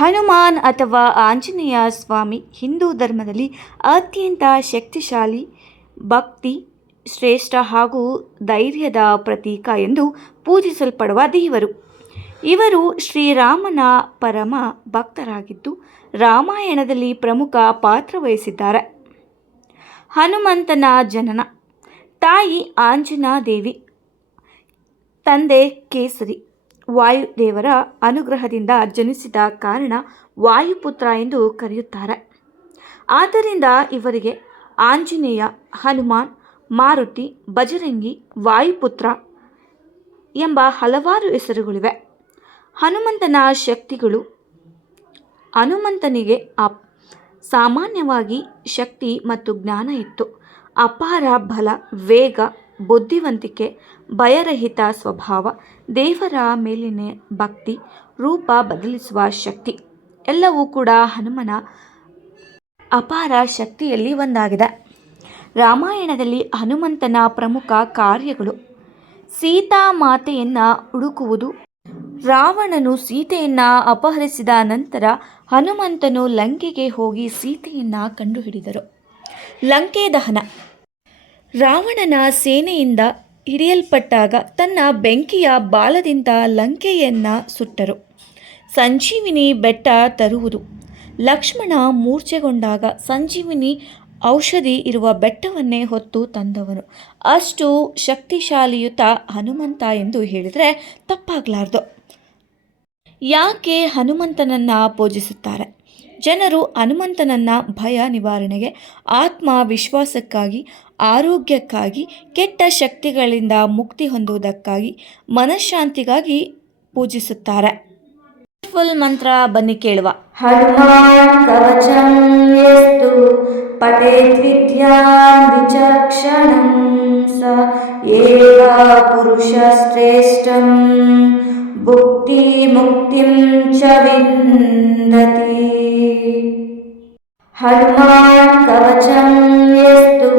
ಹನುಮಾನ್ ಅಥವಾ ಆಂಜನೇಯ ಸ್ವಾಮಿ ಹಿಂದೂ ಧರ್ಮದಲ್ಲಿ ಅತ್ಯಂತ ಶಕ್ತಿಶಾಲಿ, ಭಕ್ತಿ ಶ್ರೇಷ್ಠ ಹಾಗೂ ಧೈರ್ಯದ ಪ್ರತೀಕ ಎಂದು ಪೂಜಿಸಲ್ಪಡುವ ದೇವರು. ಇವರು ಶ್ರೀರಾಮನ ಪರಮ ಭಕ್ತರಾಗಿದ್ದು ರಾಮಾಯಣದಲ್ಲಿ ಪ್ರಮುಖ ಪಾತ್ರ ವಹಿಸಿದ್ದಾರೆ. ಹನುಮಂತನ ಜನನ. ತಾಯಿ ಆಂಜನಾದೇವಿ, ತಂದೆ ಕೇಸರಿ. ವಾಯುದೇವರ ಅನುಗ್ರಹದಿಂದ ಜನಿಸಿದ ಕಾರಣ ವಾಯುಪುತ್ರ ಎಂದು ಕರೆಯುತ್ತಾರೆ. ಆದ್ದರಿಂದ ಇವರಿಗೆ ಆಂಜನೇಯ, ಹನುಮಾನ್, ಮಾರುತಿ, ಬಜರಂಗಿ, ವಾಯುಪುತ್ರ ಎಂಬ ಹಲವಾರು ಹೆಸರುಗಳಿವೆ. ಹನುಮಂತನ ಶಕ್ತಿಗಳು. ಹನುಮಂತನಿಗೆ ಸಾಮಾನ್ಯವಾಗಿ ಶಕ್ತಿ ಮತ್ತು ಜ್ಞಾನ ಇತ್ತು. ಅಪಾರ ಬಲ, ವೇಗ, ಬುದ್ಧಿವಂತಿಕೆ, ಭಯರಹಿತ ಸ್ವಭಾವ, ದೇವರ ಮೇಲಿನ ಭಕ್ತಿ, ರೂಪ ಬದಲಿಸುವ ಶಕ್ತಿ ಎಲ್ಲವೂ ಕೂಡ ಹನುಮನ ಅಪಾರ ಶಕ್ತಿಯಲ್ಲಿ ಒಂದಾಗಿದೆ. ರಾಮಾಯಣದಲ್ಲಿ ಹನುಮಂತನ ಪ್ರಮುಖ ಕಾರ್ಯಗಳು: ಸೀತಾಮಾತೆಯನ್ನು ಹುಡುಕುವುದು. ರಾವಣನು ಸೀತೆಯನ್ನು ಅಪಹರಿಸಿದ ನಂತರ ಹನುಮಂತನು ಲಂಕೆಗೆ ಹೋಗಿ ಸೀತೆಯನ್ನು ಕಂಡುಹಿಡಿದರು. ಲಂಕೆ ದಹನ. ರಾವಣನ ಸೇನೆಯಿಂದ ಹಿಡಿಯಲ್ಪಟ್ಟಾಗ ತನ್ನ ಬೆಂಕಿಯ ಬಾಲದಿಂದ ಲಂಕೆಯನ್ನು ಸುಟ್ಟರು. ಸಂಜೀವಿನಿ ಬೆಟ್ಟ ತರುವುದು. ಲಕ್ಷ್ಮಣ ಮೂರ್ಛೆಗೊಂಡಾಗ ಸಂಜೀವಿನಿ ಔಷಧಿ ಇರುವ ಬೆಟ್ಟವನ್ನೇ ಹೊತ್ತು ತಂದವನು. ಅಷ್ಟು ಶಕ್ತಿಶಾಲಿಯುತ ಹನುಮಂತ ಎಂದು ಹೇಳಿದರೆ ತಪ್ಪಾಗಲಾರದು. ಯಾಕೆ ಹನುಮಂತನನ್ನು ಪೂಜಿಸುತ್ತಾರೆ? ಜನರು ಹನುಮಂತನನ್ನು ಭಯ ನಿವಾರಣೆಗೆ, ಆತ್ಮವಿಶ್ವಾಸಕ್ಕಾಗಿ, ಆರೋಗ್ಯಕ್ಕಾಗಿ, ಕೆಟ್ಟ ಶಕ್ತಿಗಳಿಂದ ಮುಕ್ತಿ ಹೊಂದುವುದಕ್ಕಾಗಿ, ಮನಃಶಾಂತಿಗಾಗಿ ಪೂಜಿಸುತ್ತಾರೆ. ಫುಲ್ ಮಂತ್ರ ಬನ್ನಿ ಕೇಳುವ. ಹನುಮಾನ್ ಕವಚಂ ಯಸ್ತು ಪಠೇತ್ ವಿದ್ಯಾಂ ವಿಚಕ್ಷಣಂ ಸ ಏವ ಪುರುಷಶ್ರೇಷ್ಠಂ ಭುಕ್ತಿ ಮುಕ್ತಿಂ ಚ ವಿಂದತಿ. ಹನುಮಾನ್ ಕವಚಂ ಯಸ್ತು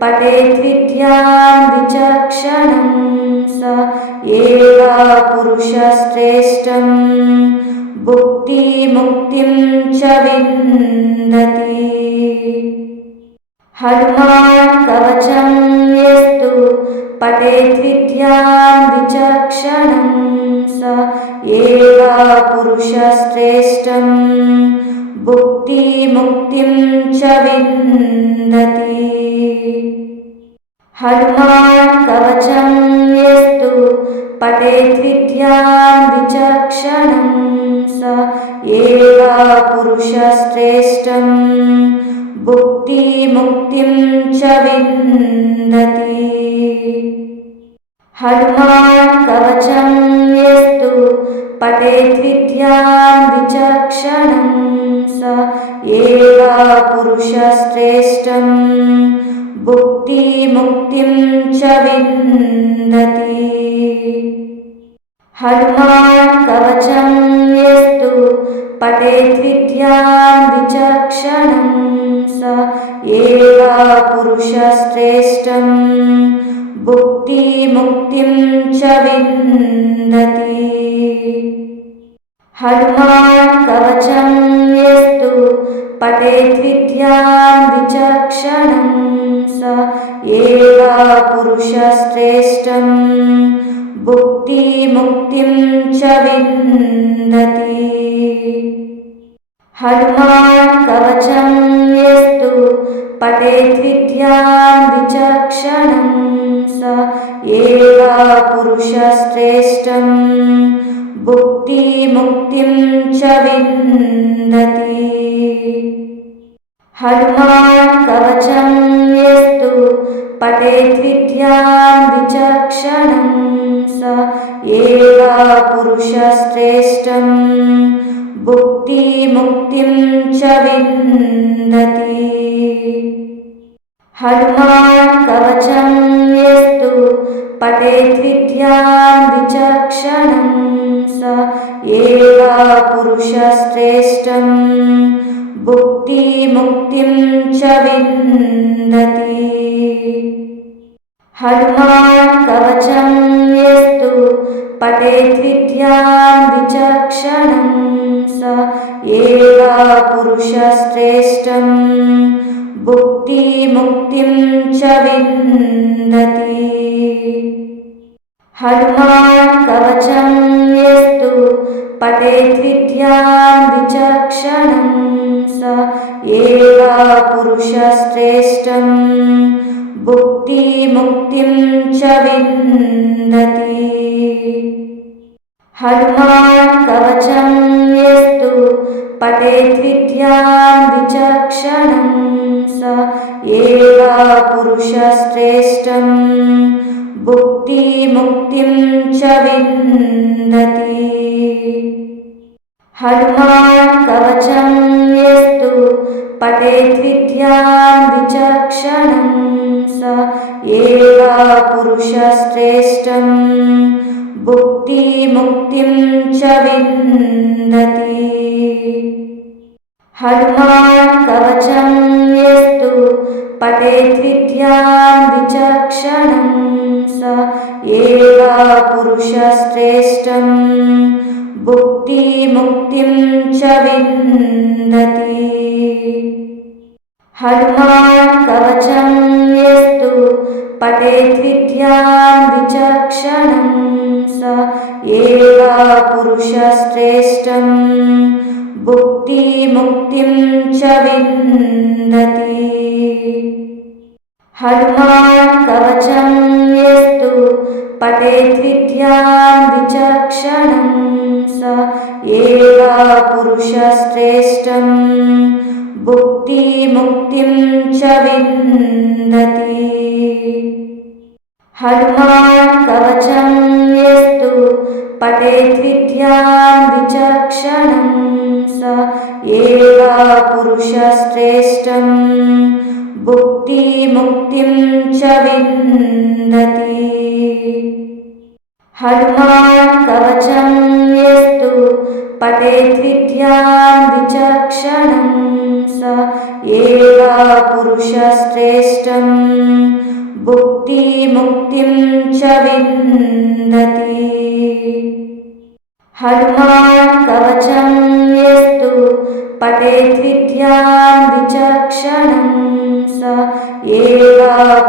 ಪಠೇತ್ ವಿದ್ಯಾಂ ವಿಚಕ್ಷಣಂ ಸ ಏವ ಪುರುಷಶ್ರೇಷ್ಠಂ ಭುಕ್ತಿ ಮುಕ್ತಿಂ ಚ ವಿಂದತಿ. ಹನುಮಾನ್ ಕವಚಂ ಯಸ್ತು ಪಠೇತ್ ವಿದ್ಯಾಂ ವಿಚಕ್ಷಣಂ ಸ ಏವ ಪುರುಷಶ್ರೇಷ್ಠಂ ಭುಕ್ತಿ ಮುಕ್ತಿಂ ಚ ವಿಂದತಿ. ಹನುಮಾನ್ ಕವಚಂ ಯಸ್ತು ಪಠೇತ್ ವಿದ್ಯಾಂ ವಿಚಕ್ಷಣಂ ಸ ಏವ ಪುರುಷಶ್ರೇಷ್ಠಂ ಭುಕ್ತಿ ಮುಕ್ತಿಂ ಚ ವಿಂದತಿ. ಹನುಮಾನ್ ಕವಚಂ ಯಸ್ತು ಪಠೇತ್ ವಿದ್ಯಾಂ ವಿಚಕ್ಷಣಂ ಸ ಏವ ಪುರುಷಶ್ರೇಷ್ಠಂ ಭುಕ್ತಿ ಮುಕ್ತಿಂ ಚ ವಿಂದತಿ. ಹನುಮಾನ್ ಕವಚಂ ಯಸ್ತು ಪಠೇತ್ ವಿದ್ಯಾಂ ವಿಚಕ್ಷಣಂ ಸ ಏವ ಪುರುಷಶ್ರೇಷ್ಠಂ ಭುಕ್ತಿ ಮುಕ್ತಿಂ ಚ ವಿಂದತಿ. ಹನುಮಾನ್ ಕವಚಂ ಯಸ್ತು ಪಠೇತ್ ವಿದ್ಯಾಂ ವಿಚಕ್ಷಣಂ ಸ ಏವ ಪುರುಷಶ್ರೇಷ್ಠಂ ಭುಕ್ತಿ ಮುಕ್ತಿಂ ಚ ವಿಂದತಿ. ಹನುಮಾನ್ ಕವಚಂ ಯಸ್ತು ಪಠೇತ್ ವಿದ್ಯಾಂ ವಿಚಕ್ಷಣಂ ಸ ಏವ ಪುರುಷಶ್ರೇಷ್ಠಂ ಭುಕ್ತಿ ಮುಕ್ತಿಂ ಚ ವಿಂದತಿ. ಹನುಮಾನ್ ಕವಚಂ ಯಸ್ತು ಪಠೇತ್ ವಿದ್ಯಾಂ ವಿಚಕ್ಷಣಂ ಸ ಏವ ಪುರುಷಶ್ರೇಷ್ಠಂ ಭುಕ್ತಿ ಮುಕ್ತಿಂ ಚ ವಿಂದತಿ. ಹನುಮಾನ್ ಕವಚಂ ಯಸ್ತು ಪಠೇತ್ ವಿದ್ಯಾಂ ವಿಚಕ್ಷಣಂ ಸ ಏವ ಪುರುಷಶ್ರೇಷ್ಠಂ ಭುಕ್ತಿ ಮುಕ್ತಿಂ ಚ ವಿಂದತಿ. ಹನುಮಾನ್ ಕವಚಂ ಯಸ್ತು ಪಠೇತ್ ವಿದ್ಯಾಂ ವಿಚಕ್ಷಣಂ ಸ एव पुरुषश्रेष्ठं भुक्तिमुक्तिं च विन्दति। हनुमान् कवचं यस्तु पठेद्विद्यां विचक्षणं स एव पुरुषश्रेष्ठं भुक्तिमुक्तिं च विन्दति। हनुमान् कवचं यस्तु पठेद्विद्यां विचक्षणं स एव पुरुषश्रेष्ठं भुक्तिमुक्तिं च विन्दति। हनुमान् कवचं यस्तु पठेद्विद्यां विचक्षणं स एव पुरुषश्रेष्ठं भुक्तिमुक्तिं च विन्दति। हनुमान् कवचं यस्तु पठेद्विद्यां विचक्षणं स एव पुरुषश्रेष्ठं भुक्तिमुक्तिं च विन्दति। हनुमान् कवचं यस्तु पठेद्विद्यां विचक्षणं स एव पुरुषश्रेष्ठं भुक्तिमुक्तिं च विन्दति। हनुमान् कवचं यस्तु पठेद्विद्यां विचक्षणं स एव पुरुषश्रेष्ठं भुक्तिमुक्तिं च विन्दति। हनुमान् कवचं यस्तु पठेद्विद्यां विचक्षणं स एव पुरुषश्रेष्ठं भुक्तिमुक्तिं च विन्दति। हनुमान् कवचं यस्तु पठेद्विद्यां विचक्षणं स एव पुरुषश्रेष्ठं भुक्तिमुक्तिं च विन्दति। हनुमान् कवचं यस्तु पठेद्विद्यां विचक्षणं स एव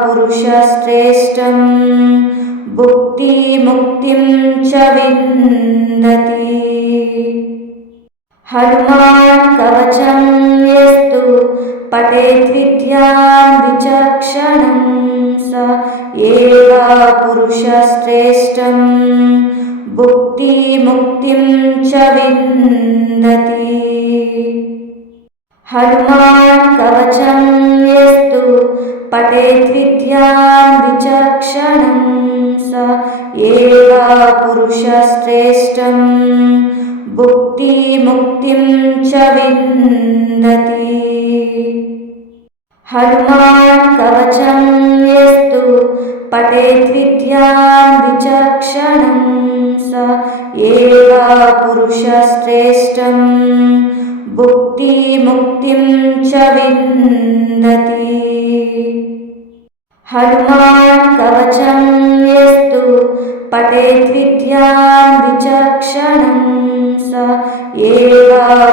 पुरुषश्रेष्ठं भुक्तिमुक्तिं च विन्दति। हनुमान् कवचं यस्तु पठेद्विद्यां विचक्षणं स एव पुरुषश्रेष्ठं भुक्तिमुक्तिं च विन्दति। हनुमान् कवचं यस्तु पठेद्विद्यां विचक्षणं स एव पुरुषश्रेष्ठं भुक्तिमुक्तिं च विन्दति। हनुमान् कवचं यस्तु पठेद्विद्यां विचक्षणं स एव पुरुषश्रेष्ठं भुक्तिमुक्तिं च विन्दति। हनुमान् कवचं यस्तु पठेद्विद्यां विचक्षणं स एव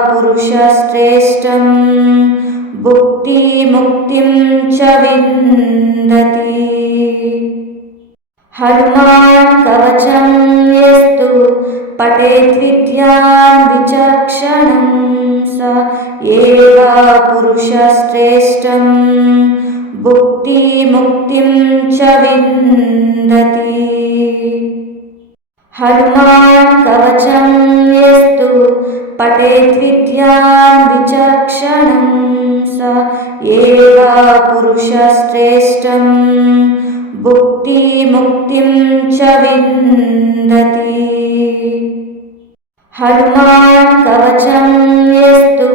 पुरुषश्रेष्ठं भुक्तिमुक्तिं च विन्दति। हनुमान् कवचं यस्तु पठेद्विद्यां विचक्षणं स एव पुरुषश्रेष्ठं भुक्तिमुक्तिं च विन्दति। हनुमान् कवचं यस्तु पठेद्विद्यां विचक्षणं स एव पुरुषश्रेष्ठं भुक्तिमुक्तिं च विन्दति। हनुमान् कवचं यस्तु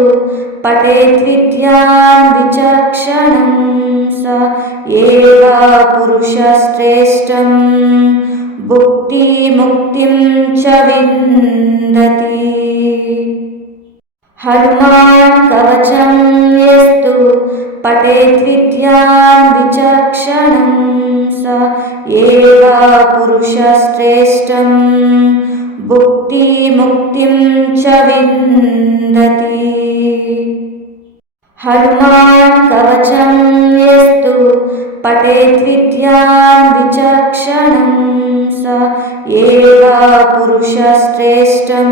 पठेद्विद्यां विचक्षणं स एव पुरुषश्रेष्ठं भुक्तिमुक्तिं च विन्दति। हनुमान् कवचं यस्तु पठेद्विद्यां विचक्षणं स एव पुरुषश्रेष्ठं भुक्तिमुक्तिं च विन्दति। हनुमान् कवचं यस्तु पठेत् विद्यां विचक्षणं स एव पुरुषश्रेष्ठं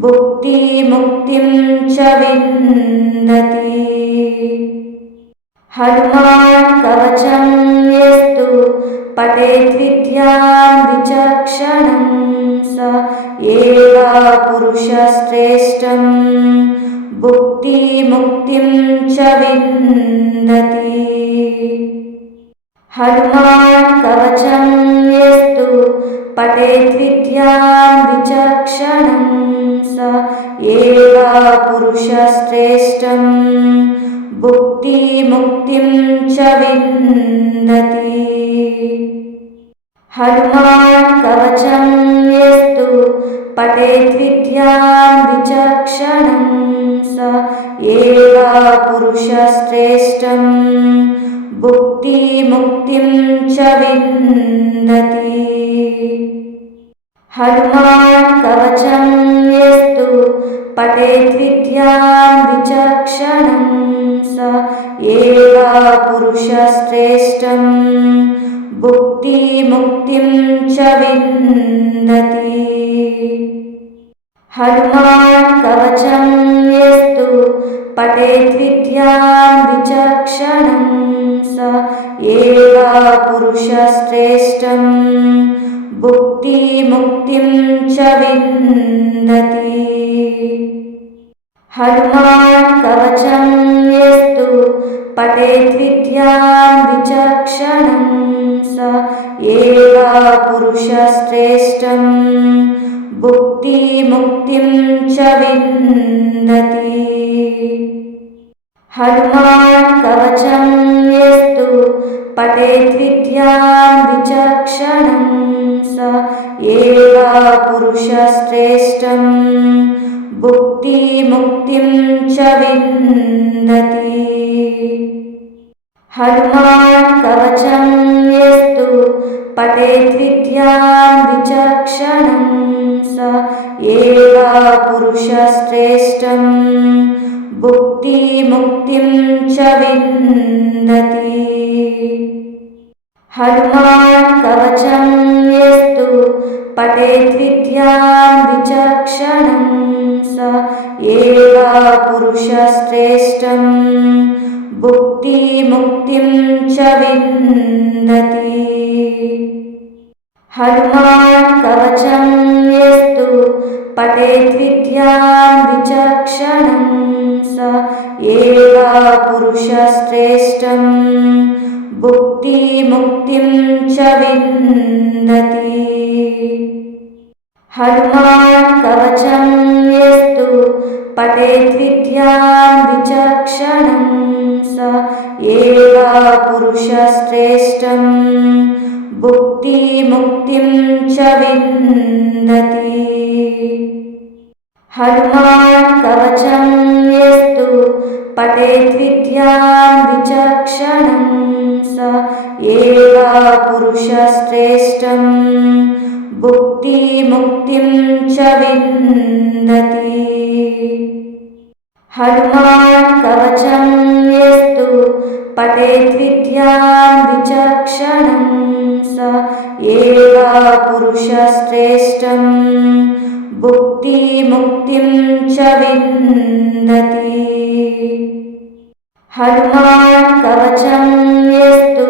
भुक्तिमुक्तिं च विन्दति। हनुमान् कवचं यस्तु पठेत् विद्यां विचक्षणं स एव पुरुषश्रेष्ठं भुक्तिमुक्तिं च विन्दति। हनुमान् कवचं यस्तु पठेत् विद्यां विचक्षणं स एव पुरुषश्रेष्ठं भुक्तिमुक्तिं च विन्दति। हनुमान् कवचं यस्तु पठेत् विद्यां विचक्षणं स एव पुरुषश्रेष्ठं भुक्तिमुक्तिं च विन्दति। हनुमान् कवचं यस्तु पठेत् विद्यां विचक्षणं स एव पुरुषश्रेष्ठं भुक्तिमुक्तिं च विन्दति। हनुमान् कवचं यस्तु पठेत् विद्यां विचक्षणं स एव पुरुषश्रेष्ठं भुक्तिमुक्तिं च विन्दति। हनुमान् कवचं यस्तु पठेत् विद्यां विचक्षणं स एव पुरुषश्रेष्ठं भुक्तिमुक्तिं च विन्दति। हनुमान् कवचं यस्तु पठेत् विद्यां विचक्षणं स एव पुरुषश्रेष्ठं भुक्तिमुक्तिं च विन्दति। हनुमान् कवचं यस्तु पठेत् विद्यां विचक्षणं स एव पुरुषश्रेष्ठं भुक्तिमुक्तिं च विन्दति। हनुमान् कवचं यस्तु पठेत् विद्यां विचक्षणं स एव पुरुषश्रेष्ठं भुक्तिमुक्तिं च विन्दति। हनुमान् कवचं यस्तु पठेत् विद्यां विचक्षणं स एव पुरुषश्रेष्ठं भुक्तिमुक्तिं च विन्दति। हनुमान् कवचं यस्तु पठेत् विद्यां विचक्षणं स एव पुरुषश्रेष्ठं भुक्तिमुक्तिं च विन्दति। हनुमान् कवचं यस्तु पठेत् विद्यां विचक्षणं स एव पुरुषश्रेष्ठं भुक्तिमुक्तिं च विन्दति। हनुमान् कवचं यस्तु पठेत् विद्यां विचक्षणं स एव पुरुषश्रेष्ठं भुक्तिमुक्तिं च विन्दति। हनुमान् कवचं यस्तु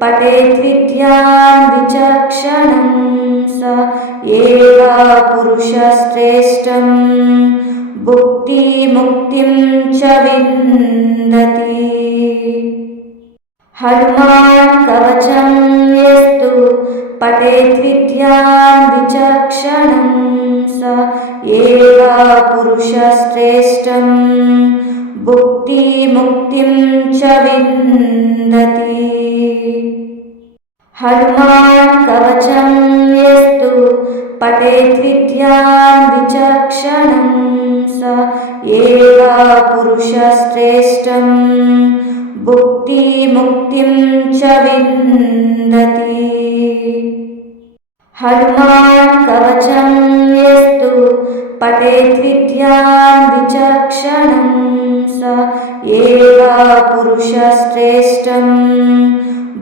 पठेत् विद्यां विचक्षणं स एव पुरुषश्रेष्ठं भुक्तिमुक्तिं च विन्दति। हनुमान् कवचं यस्तु पठेत् विद्यां विचक्षणं स एव पुरुषश्रेष्ठं भुक्तिमुक्तिं च विन्दति। हनुमान् कवचं यस्तु पठेत् विद्यां विचक्षणं स एव पुरुषश्रेष्ठं भुक्तिमुक्तिं च विन्दति। हनुमान् कवचं यस्तु पठेत् विद्यां विचक्षणं स स एव पुरुषश्रेष्ठं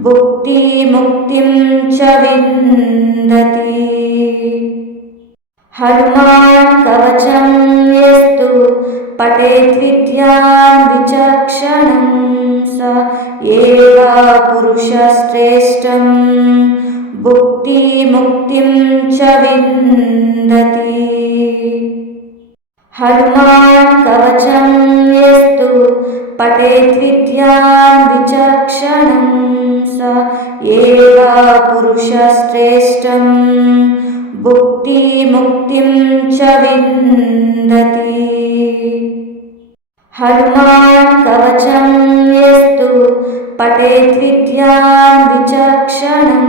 भुक्तिमुक्तिं च विन्दति। हनुमान् कवचं यस्तु पठेद्विद्यां विचक्षणं स एव पुरुषश्रेष्ठं भुक्तिमुक्तिं च विन्दति। हनुमान् कवचं यस्तु पठेद्विद्यां विचक्षणं स एव पुरुषश्रेष्ठं भुक्तिमुक्तिं च विन्दति। हनुमान् कवचं यस्तु पठेद्विद्यां विचक्षणं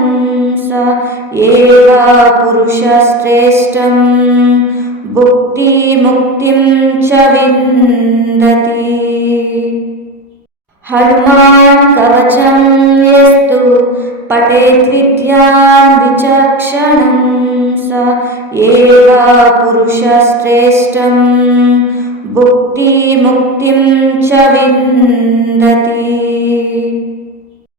स एव पुरुषश्रेष्ठं भुक्तिमुक्तिं च विन्दति। हनुमान् कवचं यस्तु पठेद्विद्यां विचक्षणं स एव पुरुषश्रेष्ठं भुक्तिमुक्तिं च विन्दति।